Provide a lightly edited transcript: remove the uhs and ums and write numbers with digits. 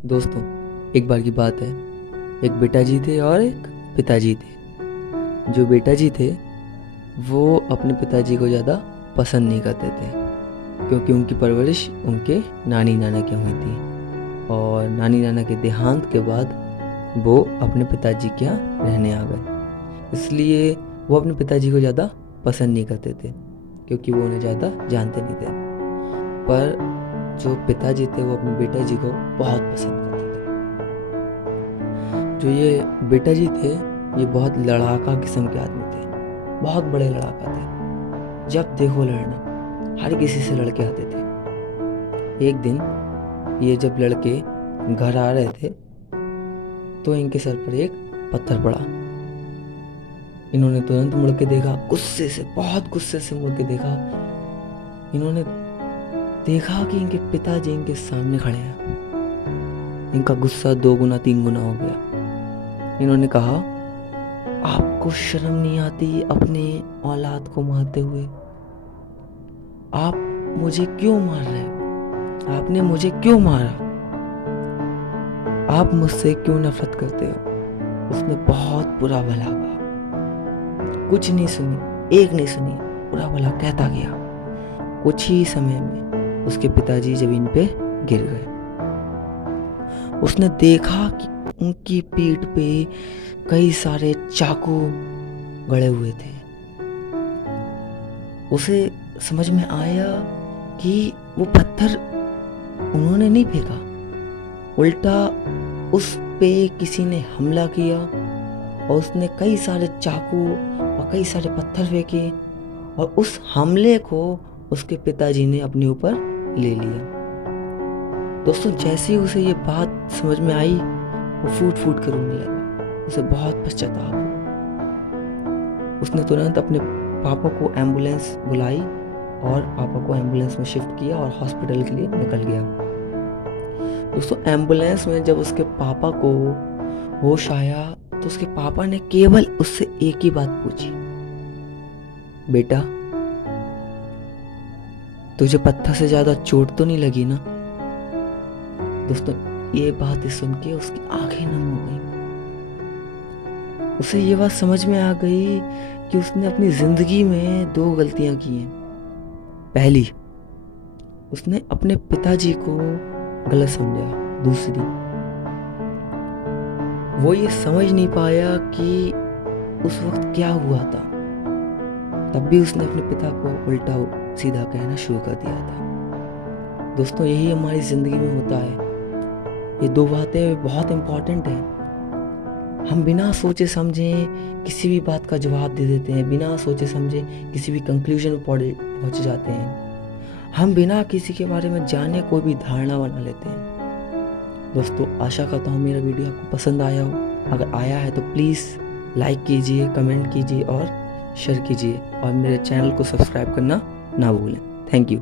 दोस्तों, एक बार की बात है। एक बेटा जी थे और एक पिताजी थे। जो बेटा जी थे वो अपने पिताजी को ज़्यादा पसंद नहीं करते थे, क्योंकि उनकी परवरिश उनके नानी नाना की हुई थी। और नानी नाना के देहांत के बाद वो अपने पिताजी के यहाँ रहने आ गए। इसलिए वो अपने पिताजी को ज़्यादा पसंद नहीं करते थे, क्योंकि वो उन्हें ज़्यादा जानते नहीं थे। पर जो पिताजी थे वो अपने बेटा जी को बहुत पसंद करते थे। जो ये बेटा जी थे ये बहुत लड़ाका किस्म के आदमी थे, बहुत बड़े लड़ाका थे। जब देखो लड़ना, हर किसी से लड़के आते थे। एक दिन ये जब लड़के घर आ रहे थे तो इनके सर पर एक पत्थर पड़ा। इन्होंने तुरंत मुड़ के देखा, गुस्से से, बहुत गुस्से से मुड़ के देखा। इन्होंने देखा कि इनके पिताजी इनके सामने खड़े हैं। इनका गुस्सा 2 गुना 3 गुना हो गया। इन्होंने कहा, आपको शर्म नहीं आती अपने औलाद को मारते हुए? आप मुझे क्यों मार रहे हो? आपने मुझे क्यों मारा? आप मुझसे क्यों नफरत करते हो? उसने बहुत बुरा भला कहा, कुछ नहीं सुनी, एक नहीं सुनी, बुरा भला कहता गया। कुछ ही समय में उसके पिताजी जमीन पे गिर गए। उसने देखा कि उनकी पीठ पे कई सारे चाकू गड़े हुए थे। उसे समझ में आया कि वो पत्थर उन्होंने नहीं फेंका, उल्टा उस पे किसी ने हमला किया और उसने कई सारे चाकू और कई सारे पत्थर फेंके और उस हमले को उसके पिताजी ने अपने ऊपर ले लिया। दोस्तों, जैसे ही उसे ये बात समझ में आई वो फूट फूट कर रोने लगा। उसे बहुत पश्चाताप हुआ। उसने तुरंत अपने पापा को एम्बुलेंस बुलाई और पापा को एम्बुलेंस में शिफ्ट किया और हॉस्पिटल के लिए निकल गया। दोस्तों, एम्बुलेंस में जब उसके पापा को होश आया तो उसके पापा ने केवल उससे एक ही बात पूछी, बेटा, तुझे पत्थर से ज्यादा चोट तो नहीं लगी ना? दोस्तों, ये बात सुन के उसकी आंखें नम हो गई। उसे ये बात समझ में आ गई कि उसने अपनी जिंदगी में 2 गलतियां की हैं। पहली, उसने अपने पिताजी को गलत समझा। दूसरी, वो ये समझ नहीं पाया कि उस वक्त क्या हुआ था। तब भी उसने अपने पिता को उल्टा सीधा कहना शुरू कर दिया था। दोस्तों, यही हमारी जिंदगी में होता है। ये 2 बातें बहुत इम्पोर्टेंट हैं। हम बिना सोचे समझे किसी भी बात का जवाब दे देते हैं, बिना सोचे समझे किसी भी कंक्लूजन पर पहुंच जाते हैं। हम बिना किसी के बारे में जाने कोई भी धारणा बना लेते हैं। दोस्तों, आशा करता हूँ मेरा वीडियो आपको पसंद आया हो। अगर आया है तो प्लीज़ लाइक कीजिए, कमेंट कीजिए और शेयर कीजिए और मेरे चैनल को सब्सक्राइब करना ना भूलें। Thank you.